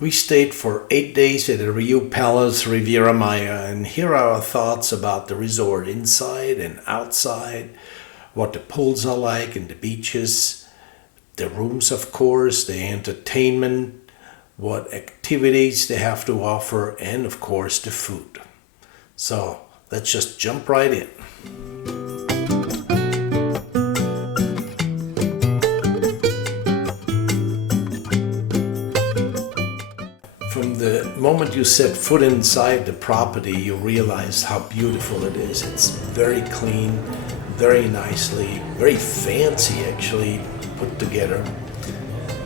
We stayed for 8 days at the RIU Palace Riviera Maya, and here are our thoughts about the resort inside and outside, what the pools are like and the beaches, the rooms of course, the entertainment, what activities they have to offer, and of course the food. So let's just jump right in. From the moment you set foot inside the property, you realize how beautiful it is. It's very clean, very nicely, very fancy actually put together.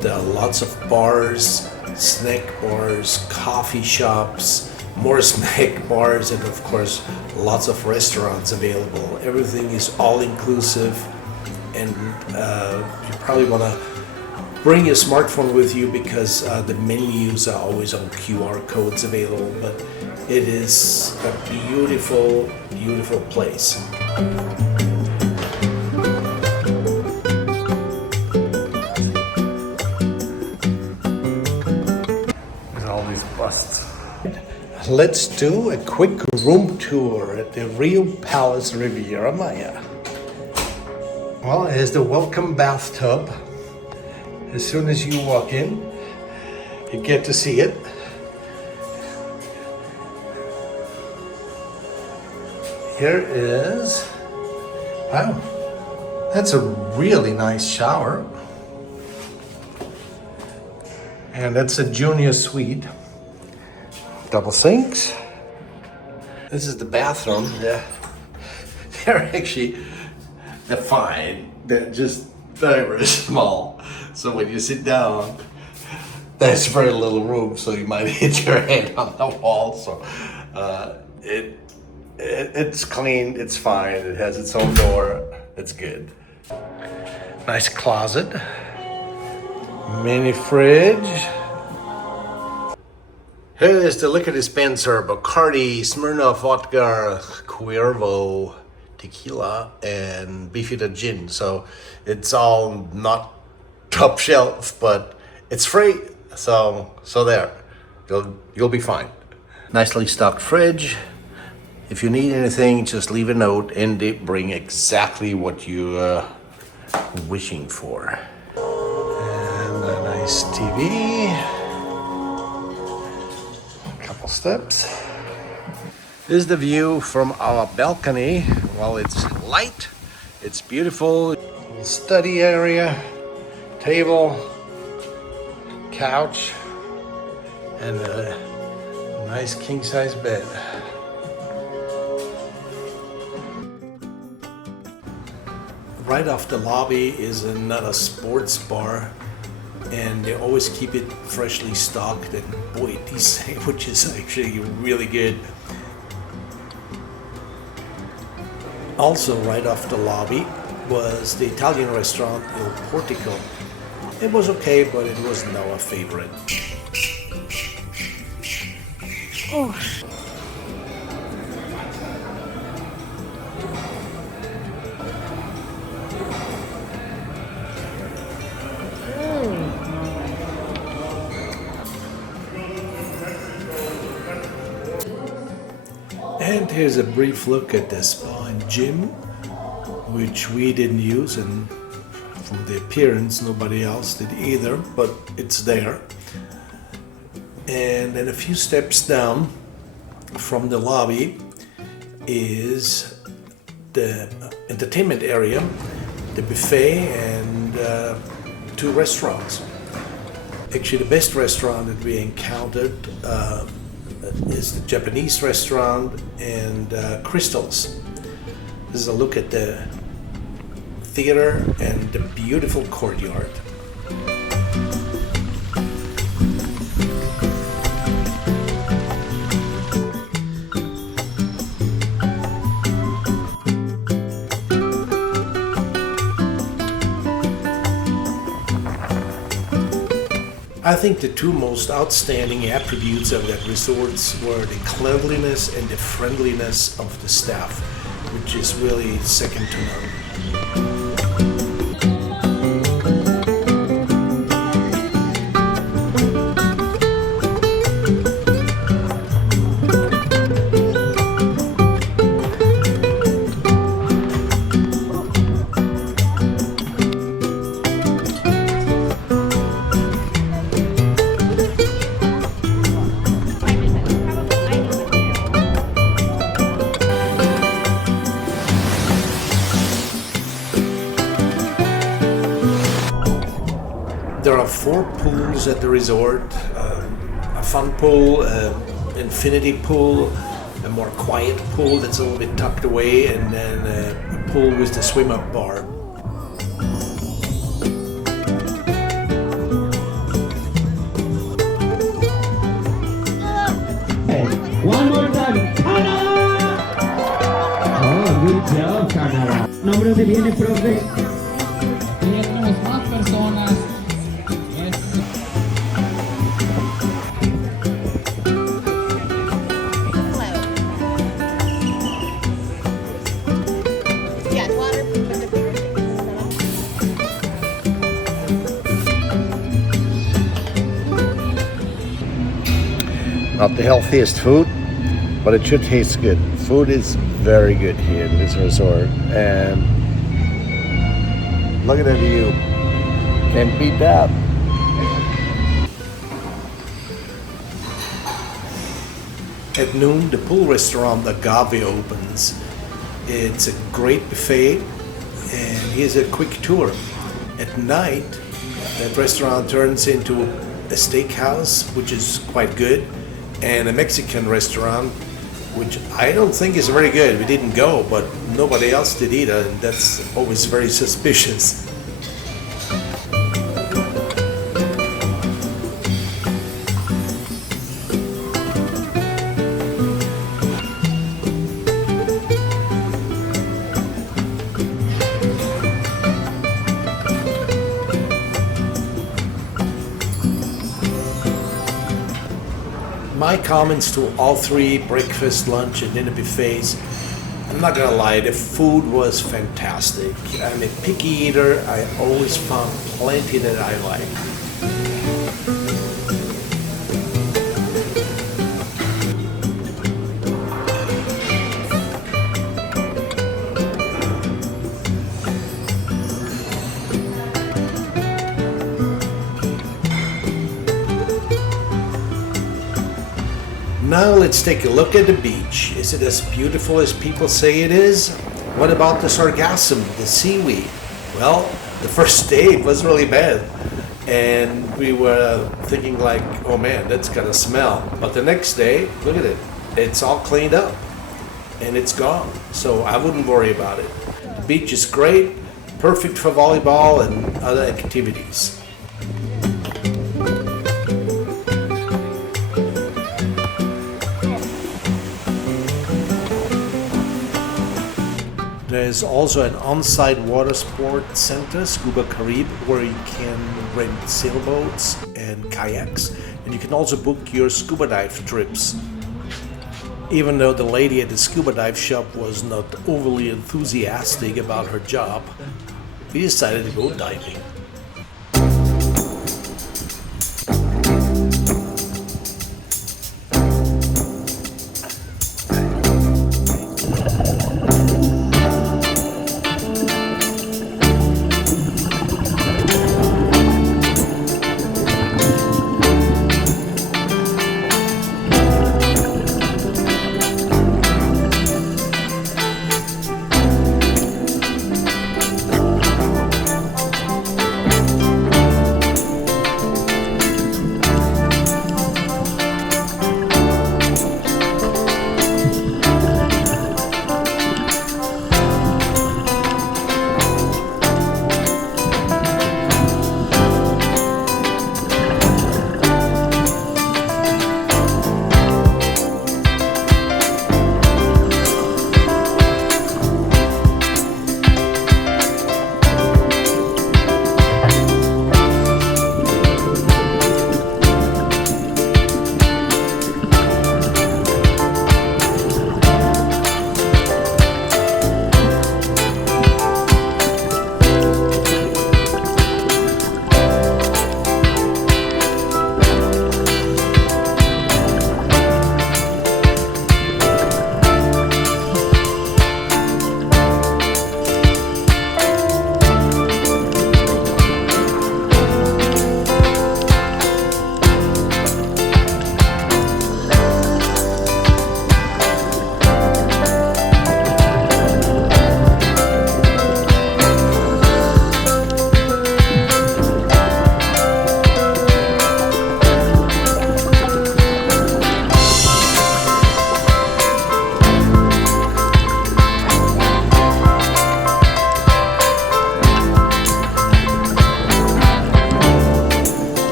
There are lots of bars, snack bars, coffee shops, more snack bars, and of course lots of restaurants available. Everything is all inclusive, and you probably want to bring your smartphone with you because the menus are always on QR codes available, but it is a beautiful, beautiful place. There's all these busts. Let's do a quick room tour at the RIU Palace Riviera Maya. Well, here's the welcome bathtub. As soon as you walk in, you get to see it. Here is, wow, that's a really nice shower. And that's a junior suite. Double sinks. This is the bathroom. Yeah. They're fine. They're just very, very small. So when you sit down, there's very little room, so you might hit your head on the wall. So it's clean, it's fine, it has its own door, it's good. Nice closet, mini fridge. Here's the liquor dispenser: Bacardi, Smirnoff vodka, Cuervo tequila, and Beefeater gin. So it's all not top shelf, but it's free. So there, you'll be fine. Nicely stocked fridge. If you need anything, just leave a note and they bring exactly what you're wishing for. And a nice TV. A couple steps. This is the view from our balcony. Well, it's light, it's beautiful. Little study area, table, couch, and a nice king-size bed. Right off the lobby is another sports bar, and they always keep it freshly stocked, and boy, these sandwiches are actually really good. Also right off the lobby was the Italian restaurant Il Portico. It was okay, but it wasn't our favorite. Oh. And here's a brief look at the spa and gym, which we didn't use, and from the appearance nobody else did either, but it's there. And then a few steps down from the lobby is the entertainment area, the buffet, and 2 restaurants. Actually, the best restaurant that we encountered is the Japanese restaurant and Crystals. This is a look at the theater and the beautiful courtyard. I think the 2 most outstanding attributes of that resorts were the cleanliness and the friendliness of the staff, which is really second to none. pools at the resort. A fun pool, infinity pool, a more quiet pool that's a little bit tucked away, and then a pool with the swim-up bar. One more time, Canada! Oh, good job, Canada. ¿Nombre de viene, profe? Ya tenemos más personas. Not the healthiest food, but it should taste good. Food is very good here in this resort, and look at the view. Can't beat that. At noon, the pool restaurant Agave opens. It's a great buffet, and here's a quick tour. At night, that restaurant turns into a steakhouse, which is quite good, and a Mexican restaurant, which I don't think is very good. We didn't go, but nobody else did either, and that's always very suspicious. My comments to all three breakfast, lunch, and dinner buffets, I'm not gonna lie, the food was fantastic. I'm a picky eater. I always found plenty that I like. Now let's take a look at the beach. Is it as beautiful as people say it is? What about the sargassum, the seaweed? Well, the first day it was really bad, and we were thinking like, oh man, that's gonna smell. But the next day, look at it, it's all cleaned up and it's gone. So I wouldn't worry about it. The beach is great, perfect for volleyball and other activities. There's also an on-site water sport center, Scuba Carib, where you can rent sailboats and kayaks, and you can also book your scuba dive trips. Even though the lady at the scuba dive shop was not overly enthusiastic about her job, we decided to go diving.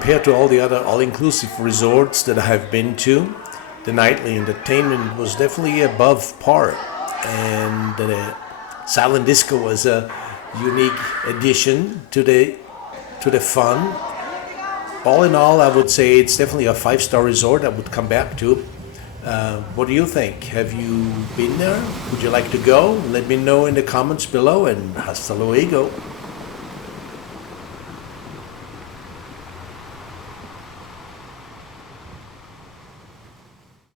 compared to all the other all-inclusive resorts that I have been to, the nightly entertainment was definitely above par, and the silent disco was a unique addition to the fun. All in all, I would say it's definitely a 5-star resort I would come back to. What do you think? Have you been there? Would you like to go? Let me know in the comments below, and hasta luego.